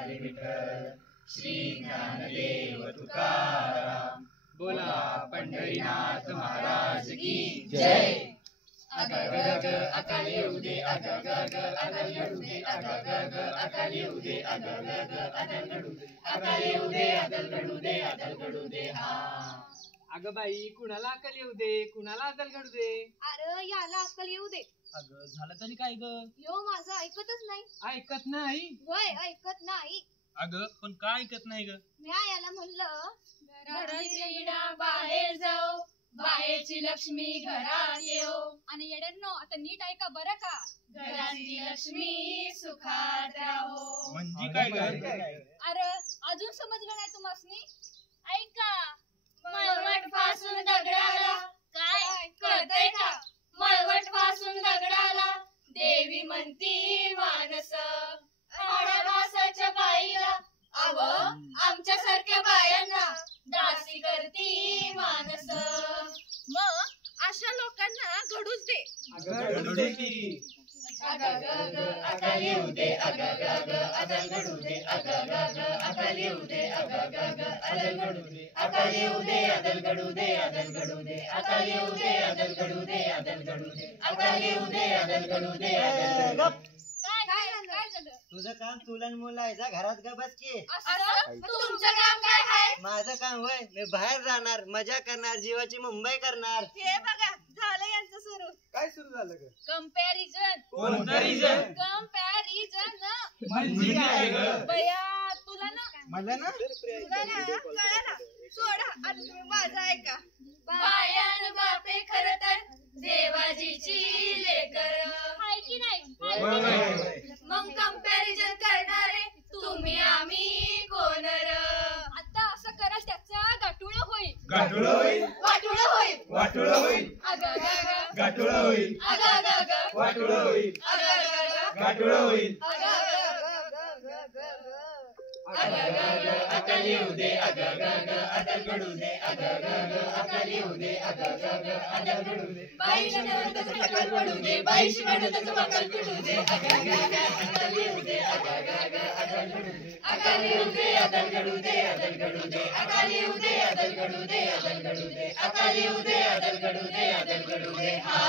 हरी विठ्ठल श्री ज्ञानदेव तुकाराम बोला पंढरीनाथ महाराज की जय। अग ग अकाल येऊ दे, अग ग अकाल येऊ दे, अग ग अकाल येऊ दे, अग ग अकाल घडू दे, अकाल येऊ दे, अकाल घडू दे, अकाल घडू दे। हा अगं बाई, कुणाला अक्कल येऊ दे, कुणाला अक्कल घडू दे? अरे याला अक्कल येऊ दे। अगं झालं तरी काय ग? यो माझं ऐकतच नाही। ऐकत नाही? वय ऐकत नाही। अगं पण काय ऐकत नाही ग? मी याला म्हणलं घरातली बाहेर जाओ, बाहेरची लक्ष्मी घरात येऊ। आणि येड्यांनो आता नीट ऐका बरं का, घरातली लक्ष्मी सुखात राहो। म्हणजे काय ग? अरे अजून समजलं नाही तुम्हासनी? ऐका, मळवट पासून दगडाला काय कळतंय का? मळवट पासून दगडाला देवी म्हणती मानस। आडवासाच्या बाईला अव आमच्यासारख्या बायांना दासी करती मानस। मग अशा लोकांना घडूच दे। अग ग अकाल येऊ दे, अग ग अकाल घडू दे, अग ग अकाल येऊ दे, अग ग अकाल घडू दे, अकाल येऊ दे, अकाल घडू दे, अकाल घडू दे, अकाल येऊ दे, अकाल घडू दे, अकाल घडू दे, अकाल येऊ दे, अकाल घडू दे, अकाल घडू दे। काय काय झालं? तुझं काम चुलन मुलायचा घरात ग बस की। असं तुमचं काम काय आहे? माझं काम होय, मी बाहेर जाणार, मजा करणार, जीवाची मुंबई करणार। हे बघा झालं यांचं सुरू। काय सुरू झालं ग? कंपॅरिझन कोणतं कंपॅरिझन म्हणजे काय ग? बया तुला ना मला ना तुला ना कळलं ना? सोडा आता तुम्ही माझं ऐका। बायान बापे खरं तर देवाजीची लेकर हाय की नाही? मग कंपॅरिझन करणारे तुम्ही आम्ही कोण र? आता असं करा त्याचा गाठुळ होईल। गाठोडं होईल, वाटुळं होईल, वाटोडं होईल, अग ग गाठोडं होईल, अग ग वाटोडं होईल, अग ग गाठोडं होईल। अकाल येऊ दे, अग ग अकाल घडू दे, अग ग अकाल येऊ दे, अग ग अकाल घडू दे, बाईशी म्हणतच अकाल पडू दे, बाईशी म्हणतच अकाल तुटू दे, अग ग अकाल येऊ दे, अग ग अकाल घडू दे, अकाल येऊ दे, अकाल घडू दे, अकाल घडू दे, अकाल येऊ दे, अकाल घडू दे, अकाल घडू दे, अकाल येऊ दे, अकाल घडू दे, अकाल घडू दे। हा